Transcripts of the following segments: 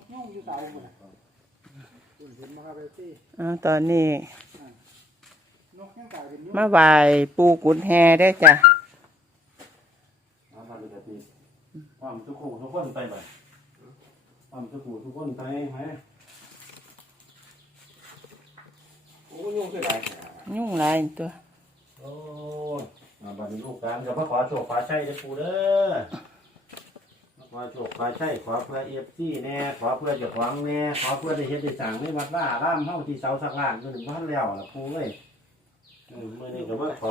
กย่องอยู่เตาหมดน่ะคุณเห็นมาไปที่อ่าตอนนี้นกยังกลายเป็นยุ่งมาไหวปูกุดแฮได้อจ้ะเอาทำเป็นแบบนี้ความทุกคู่ทุกคนไปไปความทุกคู่ทุกคนไปไหมโอ้ยุ่งคือไรยุ่งหลายตัว โอ้ยมาบัดนี้ลูกการเดี๋ยวมาขอโชคขอใช้จะปูเด้อมาข อโชคขอใช้ขอเพื่อเอฟซีแน่ขอเพื่อเจ้าของแน่ขอเพื่อได้เฮ็ดได้สั่งให้วัดว่าร่ามเฮาที่เสาสักล้านจนถึงบ้านแล้วล่ะปูเอ้ยอืมมื่อนี้ก็มาขอ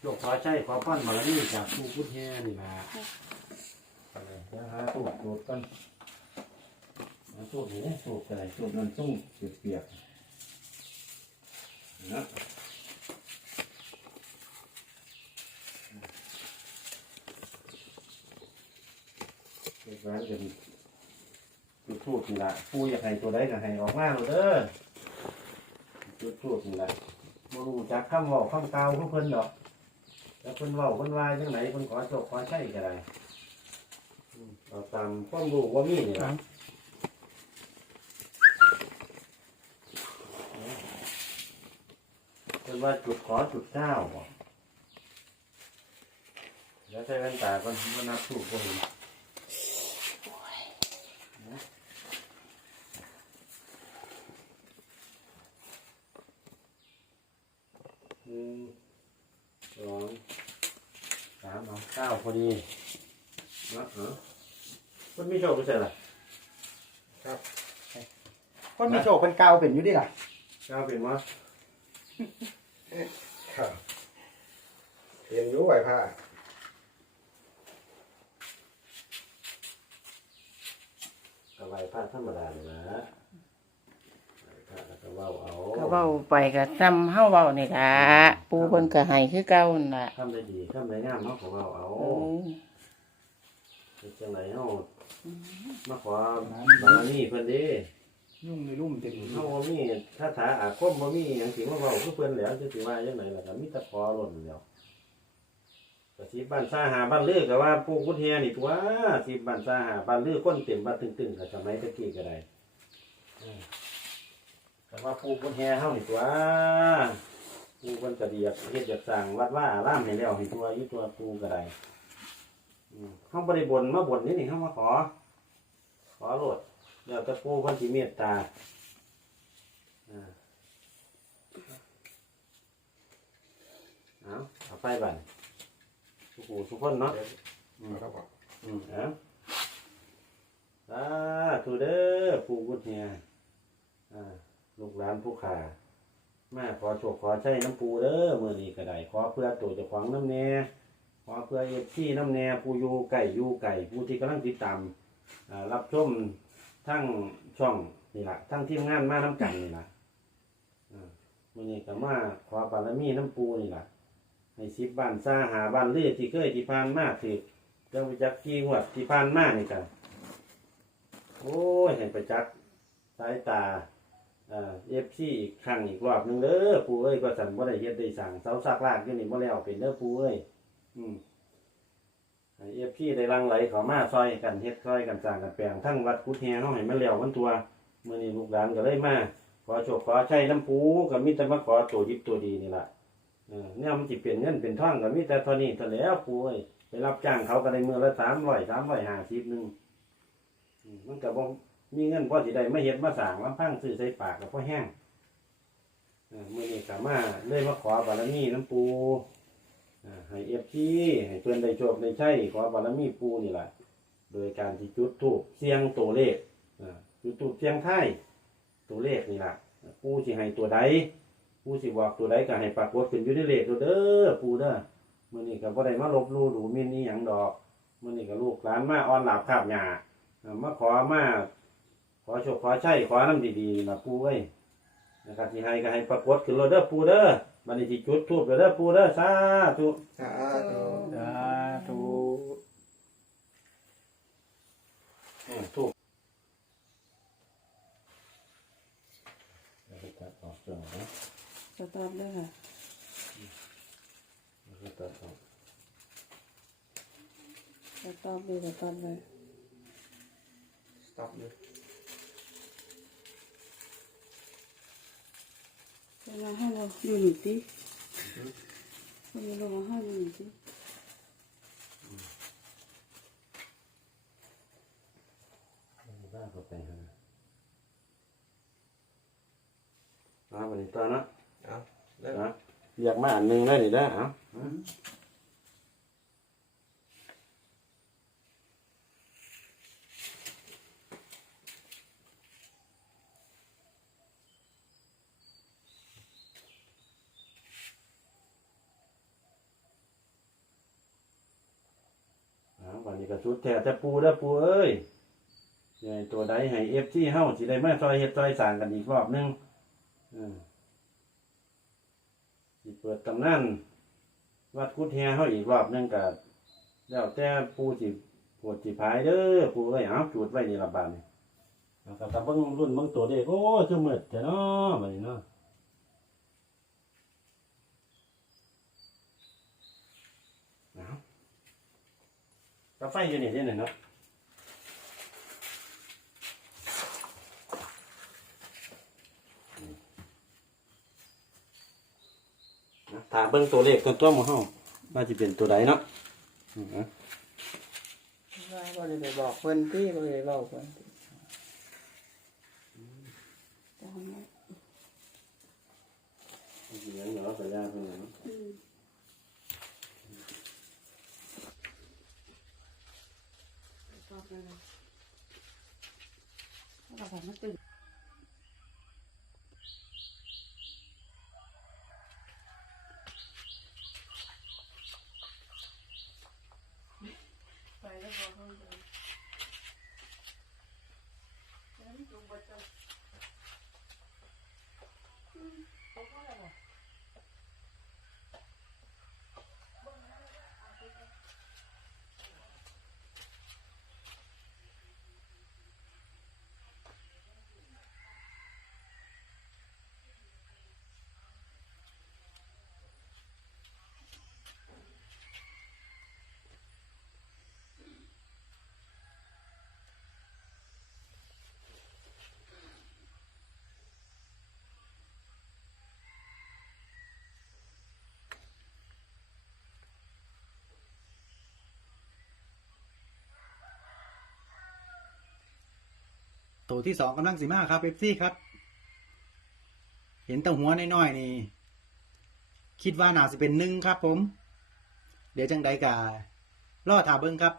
โชคขอใช้ขอพันบารมีจากปูพุทธแห่นี่ล่ะไปเลยเดี๋ยวหาสูตรสูตรกันหาสูตรนี่สูตรอะไรสูตรมันสุ่งเปียกๆนะ เด็ก ร้านจะมีจุดทูบนี่ละปูอยากให้ตัวใดก็ให้ออกมาเลยเด้อจุดทูบนี่ละมารู้จักคำเว่าคำกล่าวของเพิ่นดอก แล้วเพิ่นเว้าเพิ่นวายจังไหนเพิ่นขอโชคขอใช้ก็ได้อืมเอาตามความรู้ว่ามีนี่ละเพิ่นว่าจุดขอจุดเจ้าบ่แล้วใช้แว่นตาก่อนมานับถูกบ่เห็น หนึ่งสองสามเอาเก้าพอดีนะเหรอมันไม่โชคไม่ใช่เหรอคนมีโชคเป็นเกาเป็นอยู่ดิล่ะเก้าเป็นวะครับเรียนรู้ไหวผ้ากระไรผ้าธรรมดาเลยนะไหว้พระแล้วก็ เว้าเอาก็เว้าไปก็ซ้ำเฮาเว้านี่ล่ะปูเพิ่นก็ให้คือเก่านั่นล่ะทำได้ดีทำได้งามเนาะก็เว้าเอาเออเป็นจังไหนเฮามาขอบารมีเพิ่นเด้ยุ่งในรุ่มเต็มอยู่เฮาบ่มีคาถาอาคมบ่มีหยังสิมาเว้าคือเพิ่นแหล้วจะสิว่าจังไหนล่ะก็มีแต่ขอล้นแล้วก็สิบ้านซาหาบ้านลือก็ว่าปูกุฎเฮียนี่ตัวสิบ้านซาหาบ้านลือคนเต็มบ้านตึงๆก็สมัยตะกี้ก็ได้ อืมก็ว่าปูกุฎเฮียเฮานี่ตัวปูเพิ่นก็ดีอยากเฮ็ดอยากสร้างวัดว่าอารามให้แล้วให้ตัวอยู่ตัวปูก็ได้อืมเฮาบ่ได้บ่นมาบ่นนี่นี่เฮามาขอ ขอโลดแล้วแต่ปูเพิ่นสิเมตตาอ่าเอาเอาไปบัดทุกผู้ทุกคนเนาะ อืม ครับผมอืมเอ้าสาธุเด้อผู้บุญเนี่ยอ่า ลูกหลานผู้ขามาขอโชคขอใช้น้ำปูเด้อมื่อนี้ก็ได้ขอเพื่อตัวเจ้าของน้ำแน่ขอเพื่อเอฟซีน้ำแน่ผู้อยู่ไก่อยู่ไก่ผู้ที่กำลังติดตามอ่ารับชมทั้งช่องนี่แหละทั้งทีมงานมาน้ำกันนี่แหละอ่ามื่อนี้ก็มาขอบารมีน้ำปูนี่แหละให้สิบบ้านซาหาบ้านเลือที่เคยที่ผ่านมาคือเจ้าไปจักกี่งวดที่ผ่านมานี่กันโอ้ยเห็นไปจักสายตา เอฟซีอีกครั้งอีกรอบหนึงเด้อปูเอ้ยก็สั่นบ่ได้เฮ็ดได้สั่งเสาซักลากอยู่นี่บ่แล้วเป็นเด้อปูเอ้ยอืมเอฟซีได้รังไหลเขอมาซอยกันเฮ็ดซอยกันสร้างกันแปลงทั้งวัดกุดแฮเฮาให้มันแล้วมันตัวมื้อนี้ลูกหลานก็เลยมาขอโชคขอใช้น้ำปูก็มีแต่มาขอตัวยิบตัวดีนี่ล่ะเออเนี่ยมันจิเปลี่ยนเงินเป็นท่องก็มีแต่เท่านี้เท่าแล้วปูเอ้ยไปรับจ้างเขาก็ได้มือละสามร้อยสามร้อยห้าสิบหนึ่งมมันก็บ่ มีเงินพอสิได้มาเฮ็ดมาสร้างลำพังซื้อใส่ปากกับพ่อแห้งเออมื่อนี้ก็มาเลยมาขอบารมีน้ำปูอ่าให้เอฟทีให้เพื่อนได้โชคได้ใช้ขอบารมีปูนี่แหละโดยการที่จุดทูบเสียงตัวเลขอ่าจุดทูบเสียงไทยตัวเลขนี่แหละปูสิให้ตัวใดผู้สิบอกตัวใดก็ให้ปรากฏขึ้นอยู่ในเลขเด้อปูเด้อมื้อนี้ก็บ่ได้มาลบลู่หรูมินอีหยังดอกมื้อนี้ก็ลูกหลานมาออนหลับคาบหญ้าอ่ามาขอมา ขอโชคขอใช้ขอน้ำดีๆนะปู่เอ้ยนะครับที่ให้ก็ให้ปรากฏขึ้นเลยเด้อปู่เด้อบัดนี้สิจุดธูปเด้อปู่เด้อสาธุสาธุสาธุอืมทูปแล้วก็ตัดออกจังนะสตอบเลยค่ะแล้วก็ตัดออกสตอบเลยสตอบเลยสต็อปเลย เวลาให้เราอยู่หนึ่งทีเวลาเราให้อยู่หนึ่งทีบ้าเข้าไปฮะเอาวันนี้ตอนนะเอาเริ่มนะเรียกมาอันหนึ่งได้ดิได้อเอาเอาวันนี้ ก็สุดแท้แต่ปูเด้อปูเอ้ยใหญ่ตัวใดให้เอฟที่เฮาสิได้มาซอยเฮ็ดซอยสร้างกันอีกรอบนึงอืมสิเปิดตำนานวัดกุดแฮเฮาอีกรอบนึงก็แล้วแต่ปูสิปวดสิพายเด้อปูเอ้ยเอาจุดไว้นี่ละบาดนี่เอาก็ตะเบิ่งรุ่นเบิ่งตัวเด็กโอ้คือมืดแท้เนาะบัดนี้เนาะเอากา ไฟอยู่นี่เด้นี่เนาะนะถ้าเบิ่งตัวเลขตัวตัวหมู่เฮาว่าสิเป็นตัวใดเนาะอือฮะว่าบ่ได้ไปบอกเพิ่นที่บ่ได้บอกเพิ่นติแต่ทำไมสิหยังเนาะสัญญาเพิ่นเนาะ อืม ชอบเลยเราแบบไม่ตื่นแล้วบอกเขาเลยแล้วนี่จูงไปเจออืมเขาพูดอะไรวะ ตรที่สองกำลังสีมาครับเอฟซีครับ เห็นตังหัวน้อยๆนี่ คิดว่าหนาจะเป็นหนึ่งครับ ผม เดี๋ยวจังไดกาล่อถาเบิ้งครับ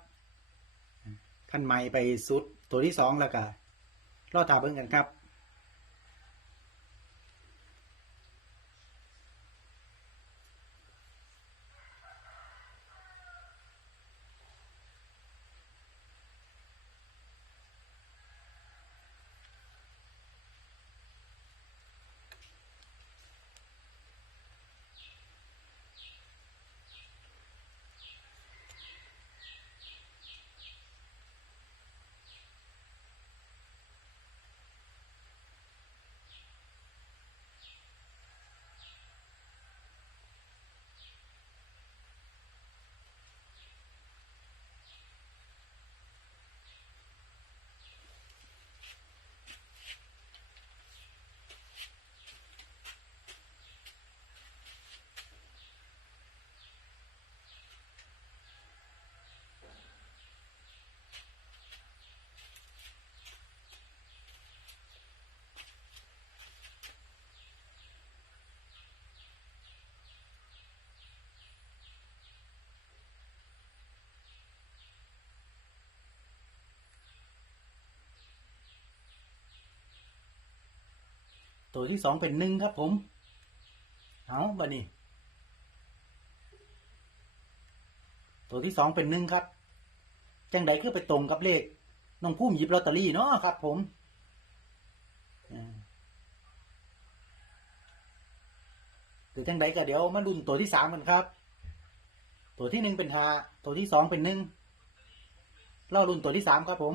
ขั้นใหม่ไปสุดตัวที่สองแล้วกาล่อถาเบิ้งกันครับ ตัวที่สองเป็นหนึ่งครับผม เอาบัดนี้ ตัวที่สองเป็นหนึ่งครับจังใดคือไปตรงกับเลขน้องพุ่มหยิบลอตเตอรี่เนาะครับ ผมหรือจังใดก็เดี๋ยวมาลุ้นตัวที่สามกันครับ ตัวที่หนึ่งเป็นหาตัวที่สองเป็นหนึ่งเล่อลุ้นตัวที่สามครับผม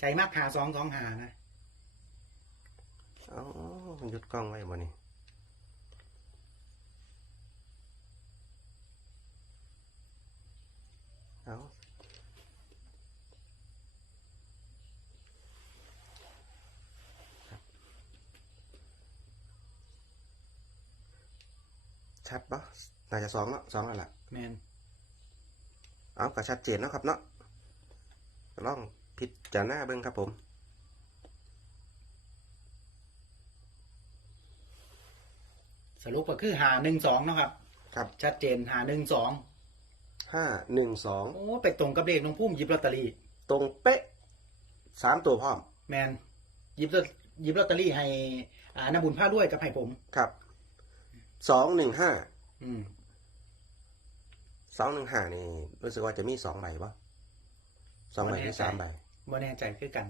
ใจมากหาสองสองหานะเอ้ามันหยุดกล้องไว้บ่นี่เอาชัดปะน่าจะสองแล้วสองแล้วล่ะแมนเอาก็ชัดเจนเนาะครับเนาะลอง พิจารณาเบิ่งครับผมสรุปก็คือหาหนึ่งสองเนาะครับ ครับชัดเจนหาหนึ่งสองห้าหนึ่งสองโอ้ไปตรงกับเลขน้องพุ่มหยิบลอตเตอรี่ตรงเป๊ะสามตัวพร้อม แมนหยิบลอตหยิบลอตเตอรี่ให้ อ่านาบุญผ้าด้วยกับให้ผม ครับสองหนึ่งห้าอืมสองหนึ่งห้านี่รู้สึกว่าจะมีสองใบปะสองใบหรือสามใบ บ่แน่ใจคือกัน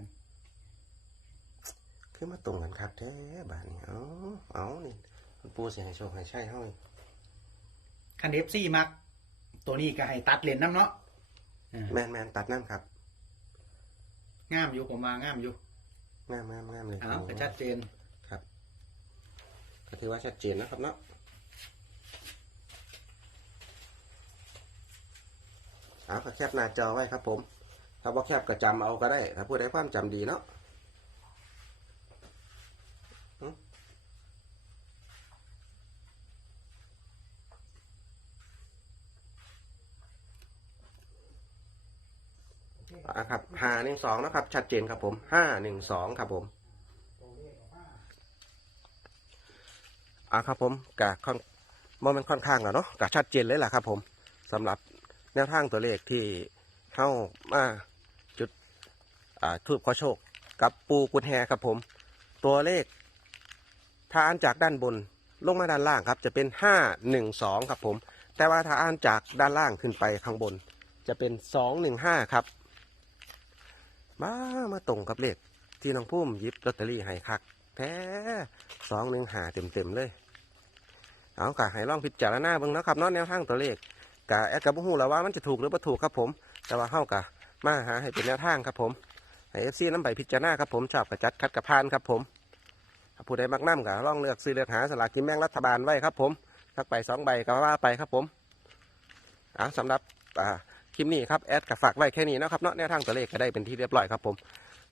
คือมาตรงกันครับแท้บาทนี่เอาเอานี่คุณปูเสียให้โชคให้ใช่เฮ้ยคันเอฟซีมัก ตัวนี้ก็ให้ตัดเลนน้ำเนาะอ่าแมนแมนตัดน้ำครับงามอยู่ผมว่างามอยู่งามงามงามเลยอ้าวก็ชัดเจนครับก็ถือว่าชัดเจนนะครับเนาะเอาก็แคปหน้าจอไว้ครับผม ถ้าว่าแคปก็จำเอาก็ได้ ถ้าผู้ใดความจำดีเนาะอะครับห้าหนึ่งสองนะครับ ชัดเจนครับผมห้าหนึ่งสองครับผมอะครับผมกะค่อนมันค่อนข้างแล้วเนาะกะชัดเจนเลยแหละครับผมสำหรับแนวทางตัวเลขที่เข้ามา ทูบขอโชค กับปูกุญแฮครับผม ตัวเลขถ้าอ่านจากด้านบนลงมาด้านล่างครับ จะเป็นห้าหนึ่งสองครับผม แต่ว่าถ้าอ่านจากด้านล่างขึ้นไปข้างบน จะเป็นสองหนึ่งห้าครับ มามาตรงกับเลขที่น้องพุ่มยิบลอตเตอรี่ให้คักแท้สองหนึ่งหาเต็มเต็มๆเลย เอากะให้ลองพิจารณาเบิ่งนะครับนาะแนวทางตัวเลขกะแอดกับบุหูแล้วว่ามันจะถูกหรือไม่ถูกครับผม แต่ว่าเฮากะมาหาให้เป็นแนวทางครับผม ให้เอฟซีน้ำใบพิจารณาครับผมชอบกระจัดคัดกระพานครับผมผู้ใดมักน้ำกะลองเลือกซื้อเลือกหาสลากกินแบ่งรัฐบาลไว้ครับผมสักใบสองใบก็ว่าไปครับผมเอาสำหรับอ่าคลิปนี้ครับแอดกับฝากไว้แค่นี้นะครับเนาะแนวทางตัวเลขก็ได้เป็นที่เรียบร้อยครับผม